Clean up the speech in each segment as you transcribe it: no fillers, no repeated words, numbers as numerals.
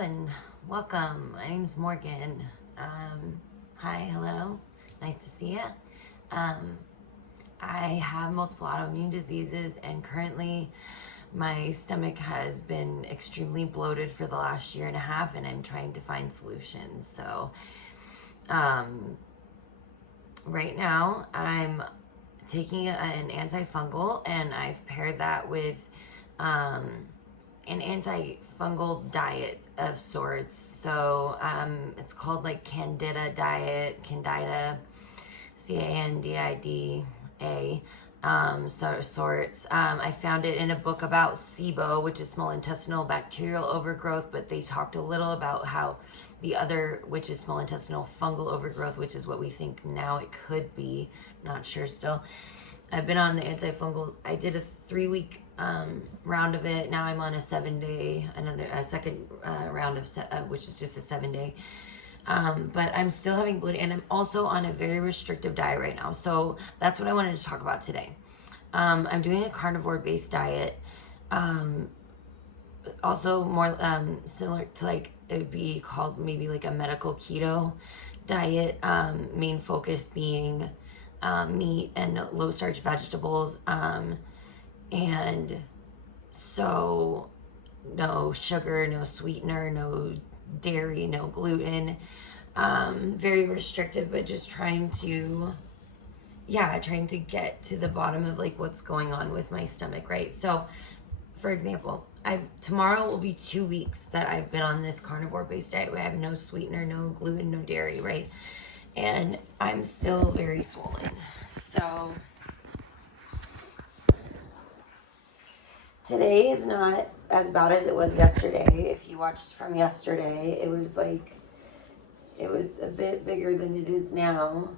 and welcome. My name's Morgan. Hi, hello. Nice to see you. I have multiple autoimmune diseases, and currently my stomach has been extremely bloated for the last year and a half, and I'm trying to find solutions. So, right now I'm taking an antifungal, and I've paired that with an antifungal diet of sorts. So it's called like Candida diet, Candida, Candida, sorts. I found it in a book about SIBO, which is small intestinal bacterial overgrowth, but they talked a little about how the other, which is small intestinal fungal overgrowth, which is what we think now it could be. Not sure still. I've been on the antifungals. I did a 3-week round of it. Now I'm on a 7-day, a second round of which is just a 7-day. But I'm still having bloating, and I'm also on a very restrictive diet right now. So that's what I wanted to talk about today. I'm doing a carnivore-based diet. Also more similar to, like, it would be called maybe like a medical keto diet. Main focus being meat and low starch vegetables, and so no sugar, no sweetener, no dairy, no gluten. Very restrictive, but just trying to get to the bottom of like what's going on with my stomach, right? So for example, tomorrow will be 2 weeks that I've been on this carnivore based diet where I have no sweetener, no gluten, no dairy, right? And I'm still very swollen. So today is not as bad as it was yesterday. If you watched from yesterday, it was a bit bigger than it is now,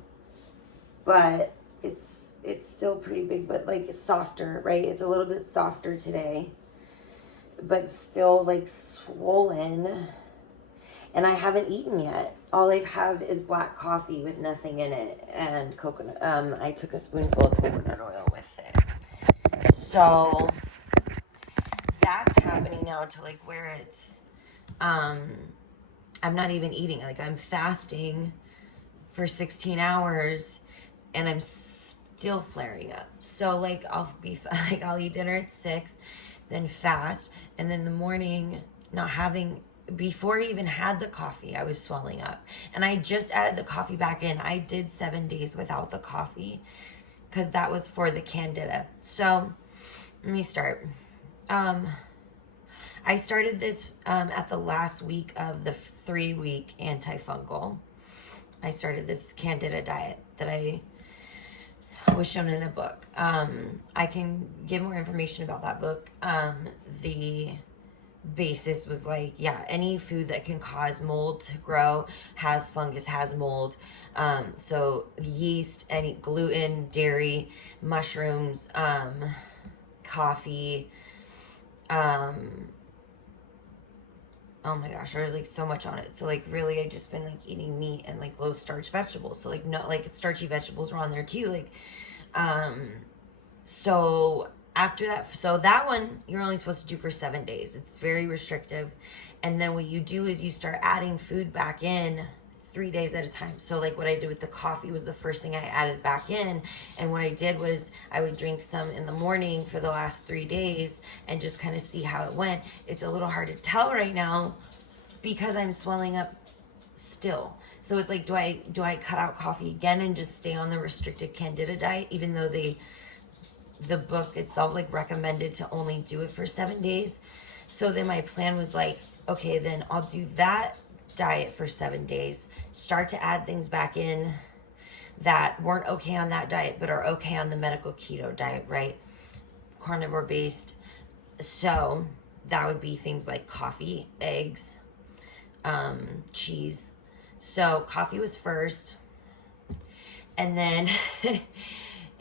but it's still pretty big, but like softer, right? It's a little bit softer today, but still like swollen. And I haven't eaten yet. All I've had is black coffee with nothing in it and coconut. I took a spoonful of coconut oil with it. So that's happening now to like where it's, I'm not even eating. Like I'm fasting for 16 hours and I'm still flaring up. So like I'll eat dinner at 6, then fast, and then in the morning not having. Before I even had the coffee, I was swelling up. And I just added the coffee back in. I did 7 days without the coffee because that was for the candida. So let me start. I started this at the last week of the 3-week antifungal. I started this candida diet that I was shown in a book. I can give more information about that book. The basis was like, yeah, any food that can cause mold to grow has fungus, has mold. So yeast, any gluten, dairy, mushrooms, coffee. Oh my gosh, there's like so much on it. So like really I just been like eating meat and like low starch vegetables. So like no, like starchy vegetables were on there too. Like so after that, so that one you're only supposed to do for 7 days. It's very restrictive. And then what you do is you start adding food back in 3 days at a time. So like what I did with the coffee was the first thing I added back in. And what I did was I would drink some in the morning for the last 3 days and just kind of see how it went. It's a little hard to tell right now because I'm swelling up still. So it's like, do I cut out coffee again and just stay on the restricted candida diet, even though the book itself like recommended to only do it for 7 days? So then my plan was like, okay, then I'll do that diet for 7 days, start to add things back in that weren't okay on that diet but are okay on the medical keto diet, right? Carnivore based. So that would be things like coffee, eggs, cheese. So coffee was first, and then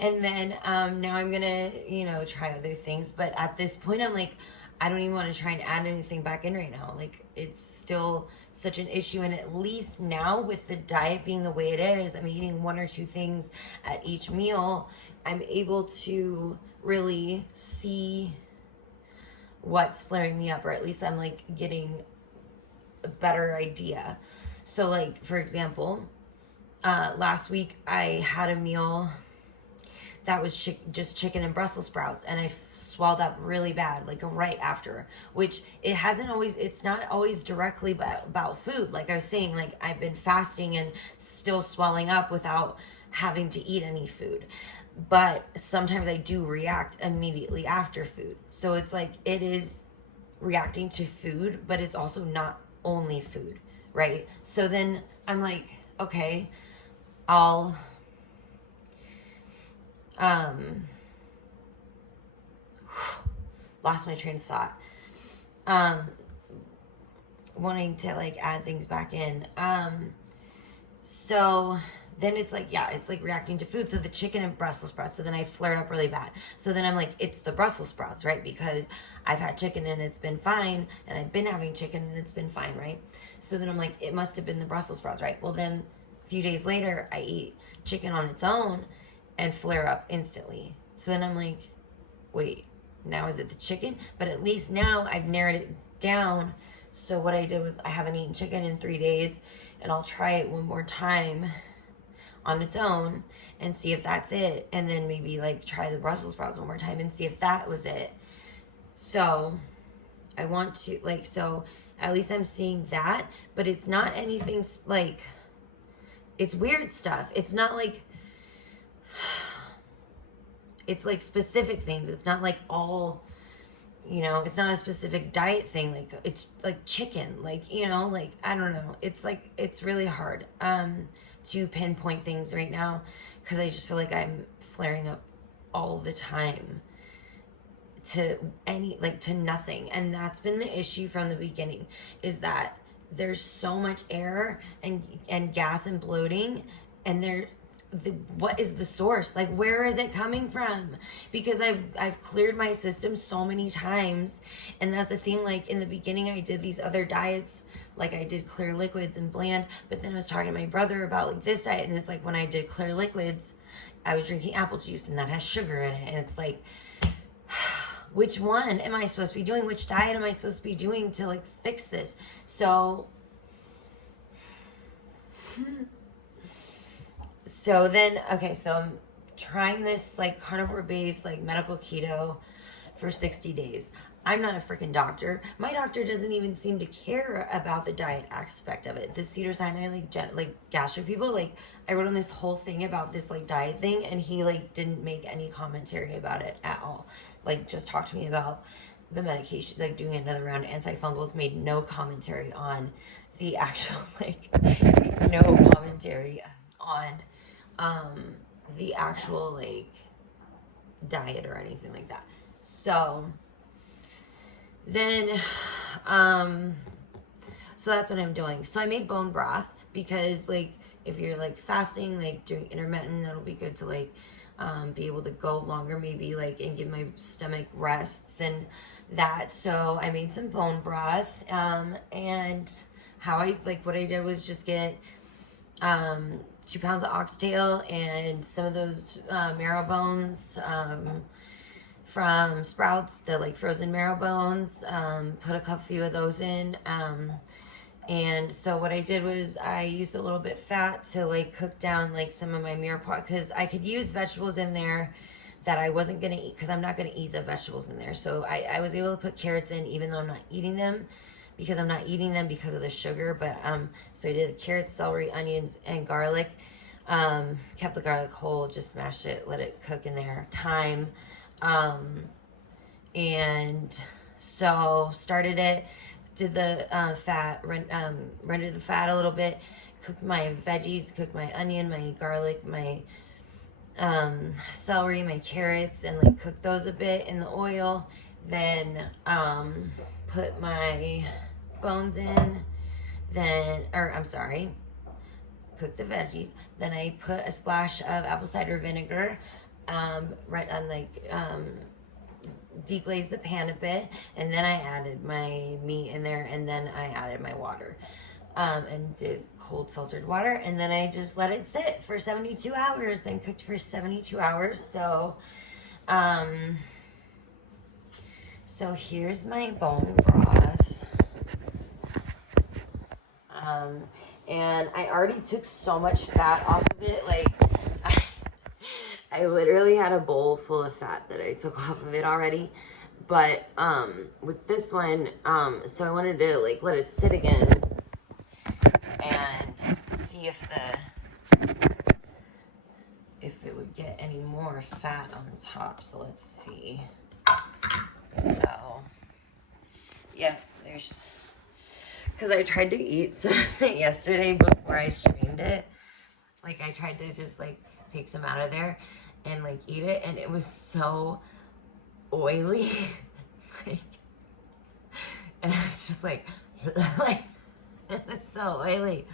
now I'm gonna try other things. But at this point I'm like, I don't even want to try and add anything back in right now. Like it's still such an issue. And at least now with the diet being the way it is, I'm eating 1 or 2 things at each meal. I'm able to really see what's flaring me up, or at least I'm like getting a better idea. So like, for example, last week I had a meal that was just chicken and Brussels sprouts, and I swelled up really bad, like right after, which it's not always directly about food. Like I was saying, like I've been fasting and still swelling up without having to eat any food. But sometimes I do react immediately after food. So it's like, it is reacting to food, but it's also not only food, right? So then I'm like, okay, I'll lost my train of thought. Wanting to like add things back in. So then it's like, yeah, it's like reacting to food. So the chicken and Brussels sprouts. So then I flared up really bad. So then I'm like, it's the Brussels sprouts, right? Because I've had chicken and it's been fine, and I've been having chicken and it's been fine, right? So then I'm like, it must have been the Brussels sprouts, right? Well, then a few days later, I eat chicken on its own and flare up instantly. So then I'm like, wait, now is it the chicken? But at least now I've narrowed it down. So what I did was, I haven't eaten chicken in 3 days, and I'll try it one more time on its own and see if that's it. And then maybe like try the Brussels sprouts one more time and see if that was it. So I want to like, so at least I'm seeing that, but it's not anything like, it's weird stuff. It's not like, it's like specific things. It's not like all, you know, it's not a specific diet thing. Like it's like chicken, like, you know, like, I don't know. It's like, it's really hard to pinpoint things right now, because I just feel like I'm flaring up all the time to to nothing. And that's been the issue from the beginning, is that there's so much air and gas and bloating, and what is the source? Like, where is it coming from? Because I've cleared my system so many times, and that's the thing. Like in the beginning, I did these other diets, like I did clear liquids and bland, but then I was talking to my brother about like this diet, and it's like, when I did clear liquids, I was drinking apple juice, and that has sugar in it, and it's like, which one am I supposed to be doing? Which diet am I supposed to be doing to like fix this? So then, okay, so I'm trying this like carnivore based, like medical keto for 60 days. I'm not a freaking doctor. My doctor doesn't even seem to care about the diet aspect of it. The Cedars-Sinai, like gastro people, like I wrote on this whole thing about this like diet thing, and he like didn't make any commentary about it at all. Like just talked to me about the medication, like doing another round of antifungals, made no commentary on the actual, like no commentary on the actual like diet or anything like that. So then so that's what I'm doing. So I made bone broth, because like if you're like fasting, like doing intermittent, that'll be good to like be able to go longer, maybe like, and give my stomach rests and that. So I made some bone broth, and what I did was just get 2 pounds of oxtail and some of those marrow bones from Sprouts, the like frozen marrow bones. Put a few of those in. And so what I did was I used a little bit fat to like cook down like some of my mirepoix, because I could use vegetables in there that I wasn't going to eat, because I'm not going to eat the vegetables in there. So I was able to put carrots in, even though I'm not eating them, because I'm not eating them because of the sugar. But so I did carrots, celery, onions, and garlic. Kept the garlic whole, just smashed it, let it cook in there, thyme, and so started it, did the rendered the fat a little bit, cooked my veggies, cooked my onion, my garlic, my celery, my carrots, and like cooked those a bit in the oil. Then put my bones in, cook the veggies. Then I put a splash of apple cider vinegar, deglaze the pan a bit, and then I added my meat in there, and then I added my water, and did cold filtered water, and then I just let it sit for 72 hours and cooked for 72 hours. So so here's my bone broth. And I already took so much fat off of it. Like, I literally had a bowl full of fat that I took off of it already. But with this one, so I wanted to like let it sit again and see if it would get any more fat on the top. So let's see. So yeah, there's, because I tried to eat some yesterday before I strained it. Like, I tried to just like take some out of there and like eat it, and it was so oily. Like, and I was just like it was so oily.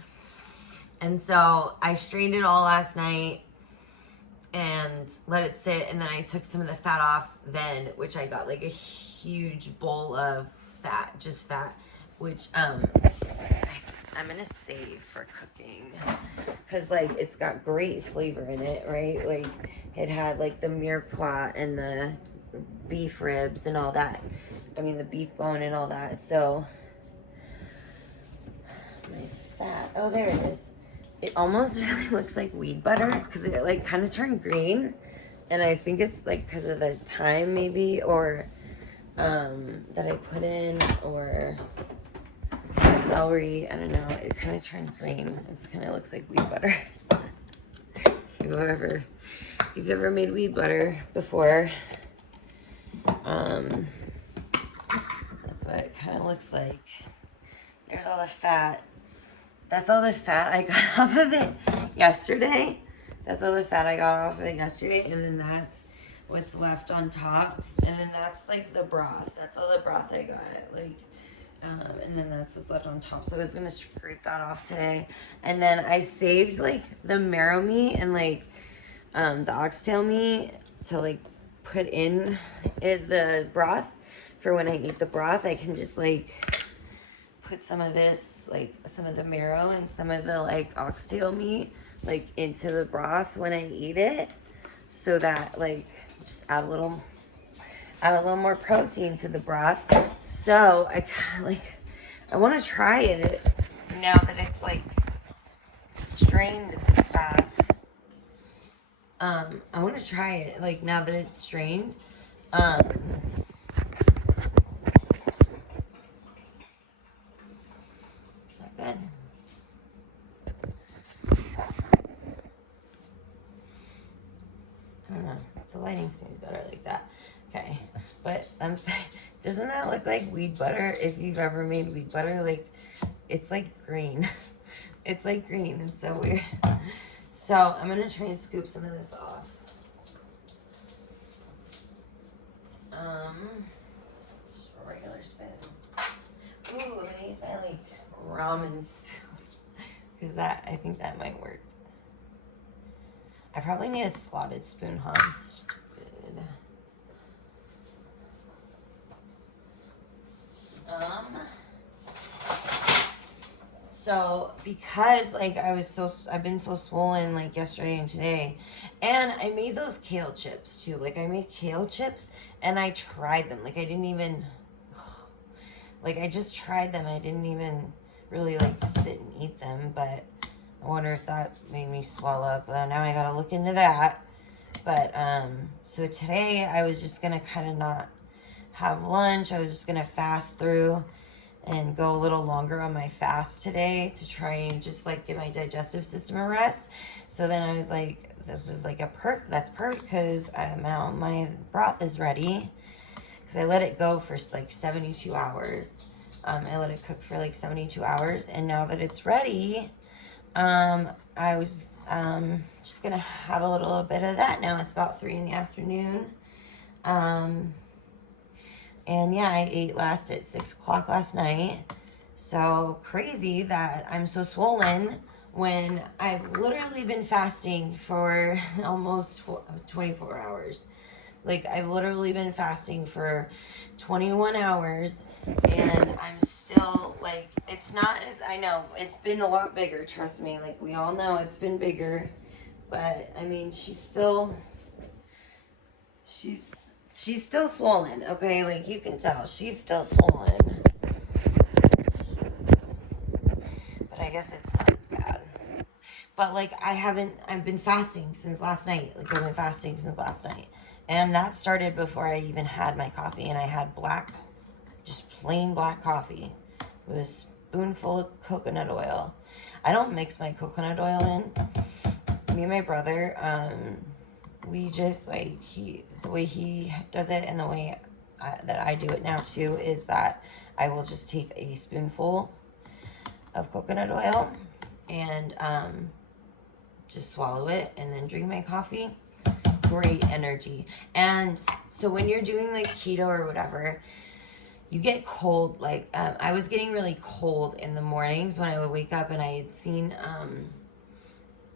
And so I strained it all last night and let it sit, and then I took some of the fat off then, which I got like a huge bowl of fat, just fat, which I'm gonna save for cooking, because like it's got great flavor in it, right? Like, it had like the mirepoix and the beef ribs and all that. I mean, the beef bone and all that. So my fat, oh, there it is. It almost really looks like weed butter, because it like kind of turned green, and I think it's like because of the thyme maybe, or that I put in, or celery. I don't know. It kind of turned green. It kind of looks like weed butter. If you've ever made weed butter before, that's what it kind of looks like. There's all the fat. That's all the fat I got off of it yesterday. That's all the fat I got off of it yesterday. And then that's what's left on top. And then that's like the broth. That's all the broth I got. Like, and then that's what's left on top. So I was going to scrape that off today. And then I saved like the marrow meat and like the oxtail meat to like put in the broth for when I eat the broth. I can just like put some of this, like some of the marrow and some of the like oxtail meat like into the broth when I eat it, so that like just add a little more protein to the broth. So I kind of like, I want to try it now that it's like strained and stuff. I want to try it like now that it's strained. Good. I don't know. The lighting seems better like that. Okay. But I'm saying, doesn't that look like weed butter? If you've ever made weed butter, like, it's like green. It's like green. It's so weird. So I'm going to try and scoop some of this off. Just a regular spoon. Ooh, I'm going to use my like ramen spoon, because I think that might work. I probably need a slotted spoon, huh? I'm stupid. So because like I've been so swollen like yesterday and today, and I made those kale chips too. Like, I made kale chips and I tried them. Like, I didn't even, like, I just tried them. I didn't even really like sit and eat them, but I wonder if that made me swell up. Now I gotta look into that. But so today I was just gonna kind of not have lunch. I was just gonna fast through and go a little longer on my fast today to try and just like give my digestive system a rest. So then I was like, this is like that's perfect, because now my broth is ready, because I let it go for like 72 hours. I let it cook for like 72 hours, and now that it's ready, I was just gonna have a little bit of that now. It's about 3 in the afternoon. And yeah, I ate last at 6 o'clock last night. So crazy that I'm so swollen when I've literally been fasting for almost 24 hours. Like, I've literally been fasting for 21 hours, and I'm still, like, it's not as, I know, it's been a lot bigger, trust me. Like, we all know it's been bigger, but, I mean, she's still swollen, okay? Like, you can tell, she's still swollen. But I I guess it's not as bad. But like I've been fasting since last night. Like I've been fasting since last night. And that started before I even had my coffee. And I had just plain black coffee with a spoonful of coconut oil. I don't mix my coconut oil in. Me and my brother, we just like, the way he does it and the way that I do it now too is that I will just take a spoonful of coconut oil and just swallow it and then drink my coffee. Great energy. And so when you're doing like keto or whatever, you get cold. Like I was getting really cold in the mornings when I would wake up, and I had seen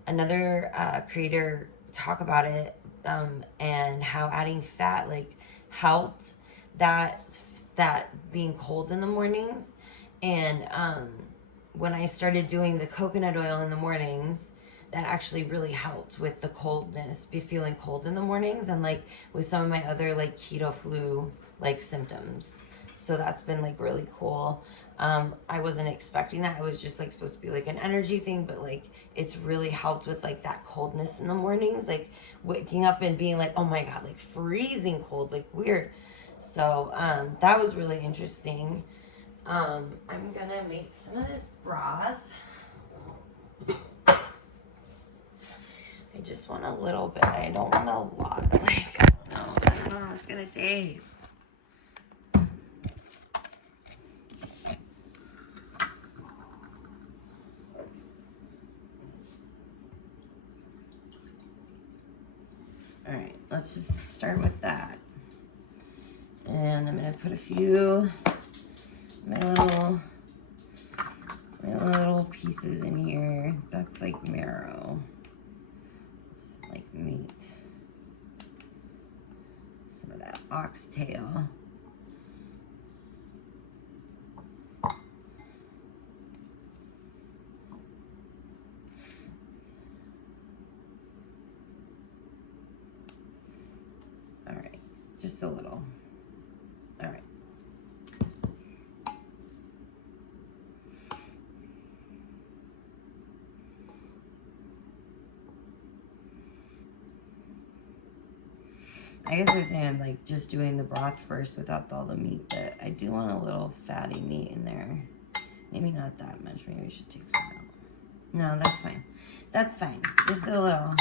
another creator talk about it and how adding fat like helped that being cold in the mornings. And when I started doing the coconut oil in the mornings, that actually really helped with the coldness, feeling cold in the mornings, and like with some of my other like keto flu like symptoms. So that's been like really cool. I wasn't expecting that. It was just like supposed to be like an energy thing, but like it's really helped with like that coldness in the mornings, like waking up and being like, oh my God, like freezing cold, like weird. So that was really interesting. I'm gonna make some of this broth. I just want a little bit. I don't want a lot. Like, I don't know how it's gonna taste. All right, let's just start with that. And I'm gonna put a few my little pieces in here. That's like marrow. Some like meat. Some of that oxtail. All right, just a little. All right. I guess I was saying I'm like just doing the broth first without all the meat, but I do want a little fatty meat in there. Maybe not that much. Maybe we should take some out. No, that's fine. That's fine. Just a little.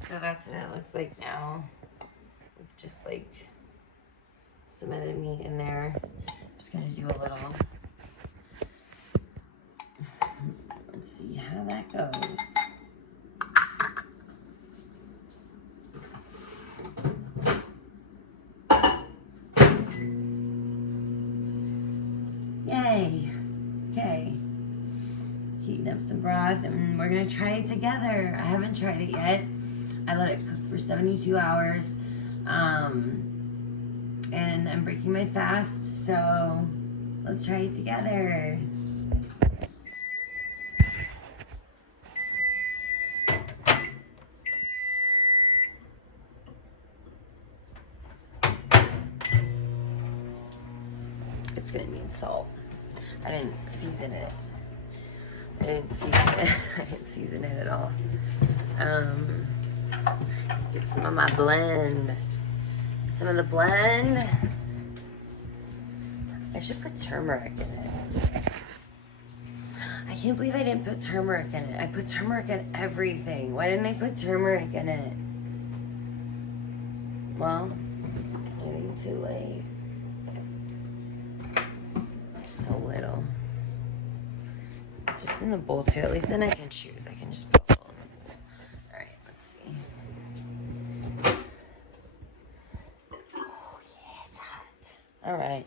So that's what it looks like now. With just like some of the meat in there. I'm just gonna do a little. Let's see how that goes. Yay. Okay. Heating up some broth, and we're gonna try it together. I haven't tried it yet. I let it cook for 72 hours. And I'm breaking my fast, so let's try it together. It's gonna need salt. I didn't season it. I didn't season it at all. Get some of my blend. Get some of the blend. I should put turmeric in it. I can't believe I didn't put turmeric in it. I put turmeric in everything. Why didn't I put turmeric in it? Well, I think too late. Just a little. Just in the bowl too. At least then I can choose. I can just put a little. Alright, let's see. Oh yeah, it's hot. Alright.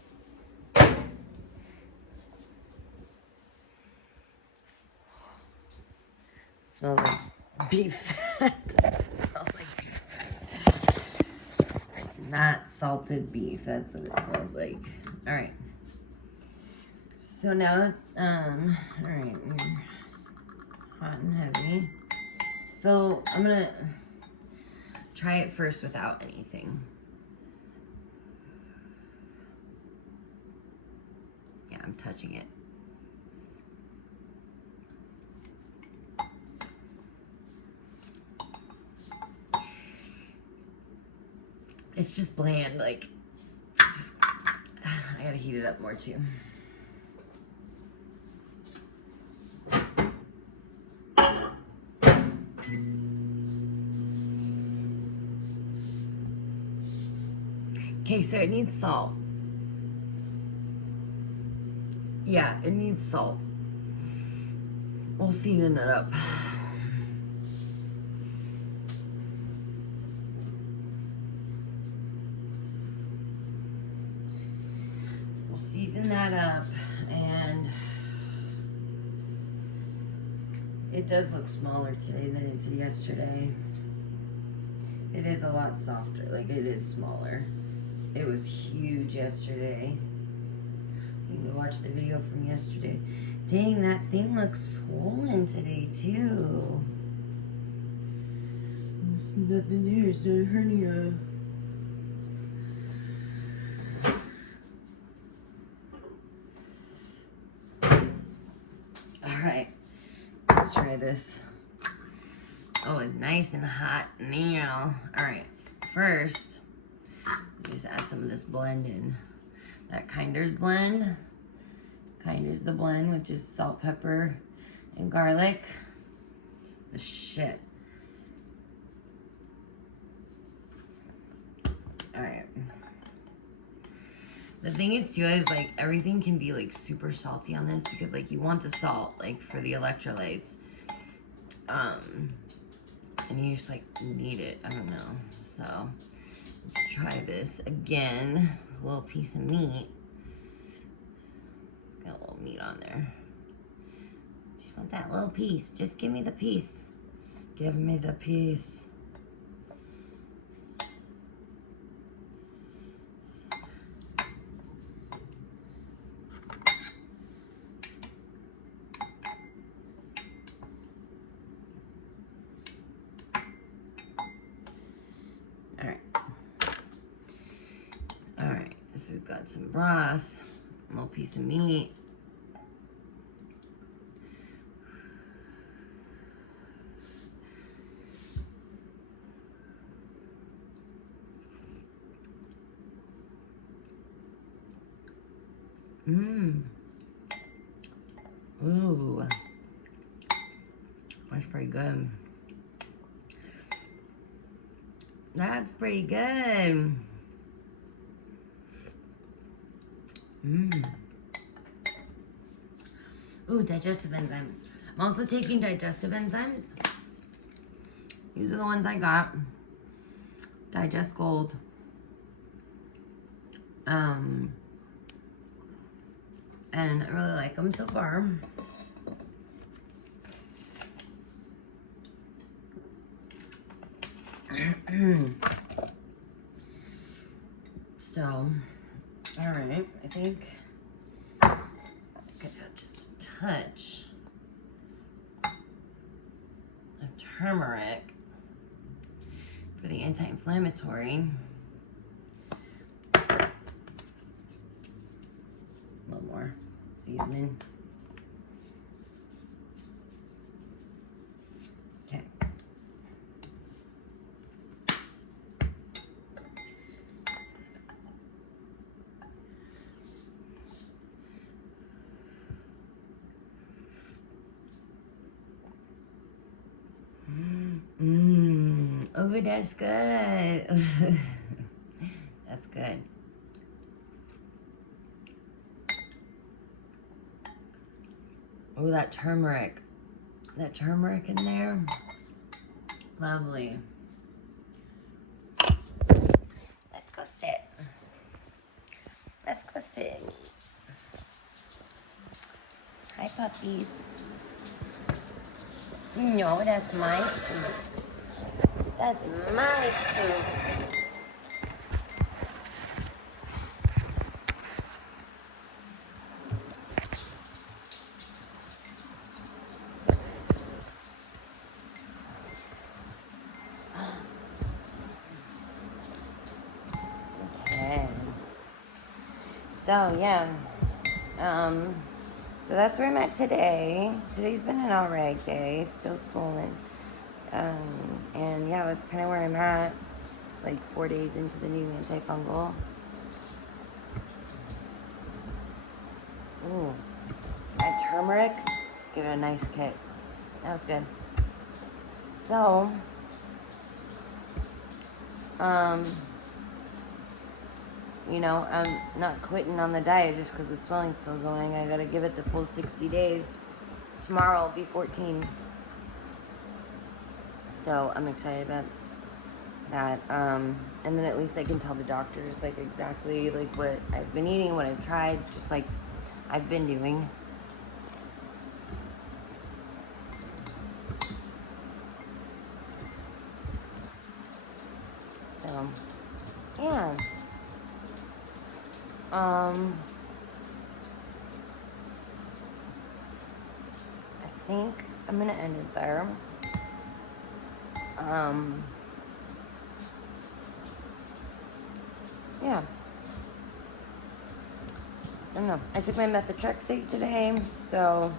Smells like beef fat. It smells like beef fat. Not salted beef. That's what it smells like. All right. So now, all right, hot and heavy. So I'm gonna try it first without anything. Yeah, I'm touching it. It's just bland, like, just, I gotta heat it up more too. Okay, so it needs salt. Yeah, it needs salt. We'll season it up. We'll season that up, and it does look smaller today than it did yesterday. It is a lot softer, like it is smaller. It was huge yesterday. You can go watch the video from yesterday. Dang, that thing looks swollen today too. There's nothing there, it's not a hernia. Alright, let's try this. Oh, it's nice and hot now. Alright, first, just add some of this blend in. That Kinder's blend. Kinder's the blend, which is salt, pepper, and garlic. The shit. Alright. The thing is too is like everything can be like super salty on this because like you want the salt like for the electrolytes. And you just like need it. I don't know. So let's try this again. A little piece of meat. It's got a little meat on there. Just want that little piece. Just give me the piece. Give me the piece. So we've got some broth, a little piece of meat. Ooh. That's pretty good. That's pretty good. Ooh, digestive enzyme. I'm also taking digestive enzymes. These are the ones I got. Digest Gold. And I really like them so far. So, all right, I think I could add just a touch of turmeric for the anti-inflammatory. A little more seasoning. Okay. Oh, that's good. That's good. Oh, that turmeric. That turmeric in there. Lovely. Let's go sit. Let's go sit and eat. Hi, puppies. No, that's my soup. That's my soup. Okay. So, yeah. So that's where I'm at today. Today's been an alright day. Still swollen. And yeah, that's kind of where I'm at. like 4 days into the new antifungal. Ooh, that turmeric, give it a nice kick. That was good. So, you know, I'm not quitting on the diet just because the swelling's still going. I gotta give it the full 60 days. Tomorrow will be 14. So I'm excited about that. And then at least I can tell the doctors like exactly like what I've been eating, what I've tried, just like I've been doing. So, yeah. I think I'm gonna end it there. Yeah. I don't know. I took my methotrexate today, so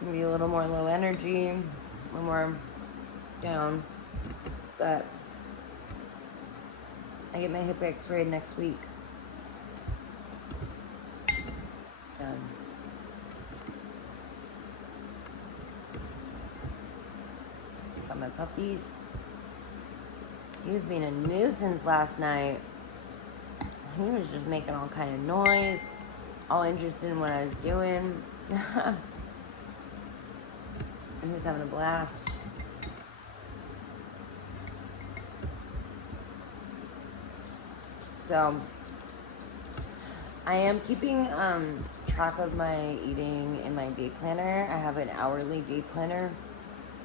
maybe a little more low energy, a little more down. But I get my hip x-ray next week. So got my puppies. He was being a nuisance last night. He was just making all kind of noise, all interested in what I was doing. He was having a blast. So I am keeping track of my eating in my day planner. I have an hourly day planner,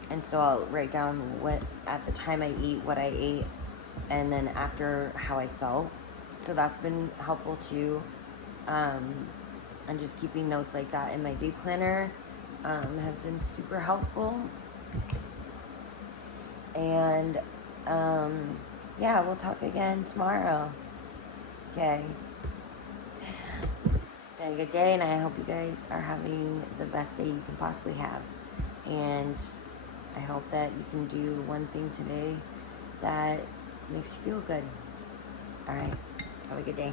and so I'll write down what at the time I eat, what I ate, and then after how I felt. So that's been helpful too. And just keeping notes like that in my day planner has been super helpful. And yeah, we'll talk again tomorrow. Okay. It's been a good day, and I hope you guys are having the best day you can possibly have. And I hope that you can do one thing today that makes you feel good. All right. Have a good day.